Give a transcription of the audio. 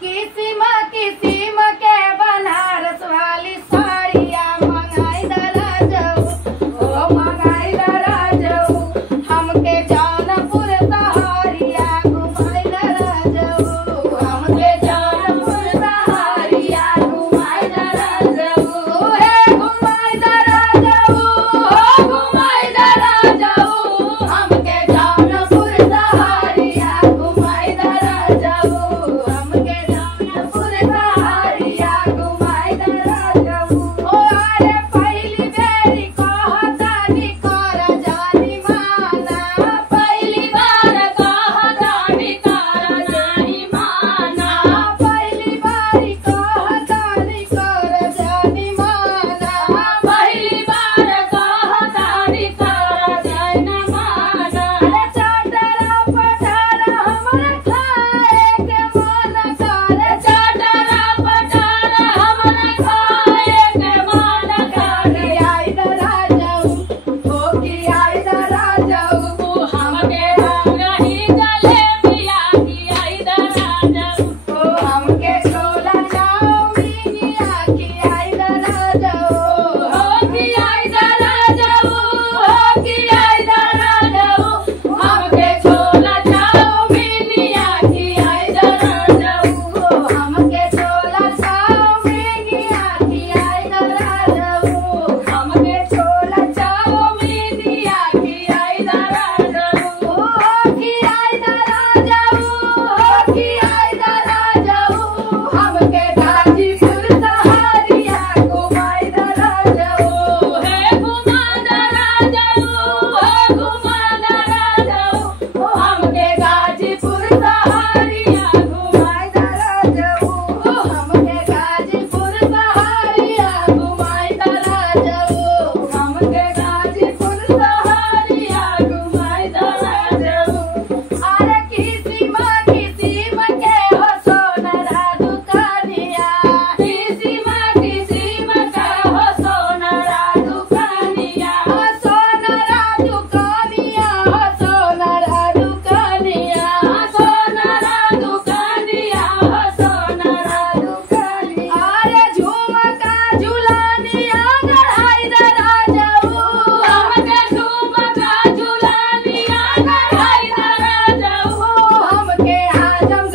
किसिम किसिम के बनारस वाली साड़िया मंगाई दरा जाऊ, ओ मंगाई दरा जाऊ, हमके जौनपुर सहारिया घुमाई दरा जाऊ, हमके जौनपुर सहारिया घुमाई दरा जाऊ, हे घुमाई दरा जाऊ, हो घुमाई दरा जाऊ, हमके जौनपुर सहारिया घुमाई दरा जाऊ, हमके जौनपुर सहारिया घुमाई दरा जाऊ। ओ अरे पहली बेरी कहतानी कर जानी माना, पहली बार कहतानी कर जानी माना, पहली बारी कहतानी कर जानी माना, पहली बार कहतानी कर जानी माना। अरे चाटरा पटारा हमरा खाए के मन करे, चाटरा पटारा हमरा खाए के मन करे, आई दरा जाऊ, ओ की आई दरा जाऊ, हमके रंगही जलेबिया की आई दरा जाऊ, ओ हमके छोला चाउमीनिया की आई दरा जाऊ, हो की आई दरा जाऊ, हो की आई दरा जाऊ, हमके छोला चाउमीनिया की आई दरा जाऊ, हमके छोला चाउमीनिया की आई दरा जाऊ, हमके छोला चाउमीनिया की आई दरा जाऊ, हो की आई दरा जाऊ, हो की आई दरा जाऊ, हमके गाजीपुर सहारिया घुमाई दरा जाऊ, हे घुमा दरा जाऊ, हो घुमा दरा जाऊ, हमके गाजीपुर सहारिया घुमाई दरा जाऊ, हमके गाजीपुर सहारिया घुमाई दरा जाऊ, हमके गाजीपुर सहारिया घुमाई दरा जाऊ। अरे किसिम किसिम के हो सोनरा दुकानिया, किसिम किसिम के हो सोनरा दुकानिया, हो सोनरा दुकानिया, हो सोनरा दुकानिया, सोनरा दुकानिया, हो सोनरा दुकानिया। अरे झुमका झुलानिया गढ़ाई दरा जाऊ, हमके झुमका झुलानिया गढ़ाई दरा जाऊ, हमके आजम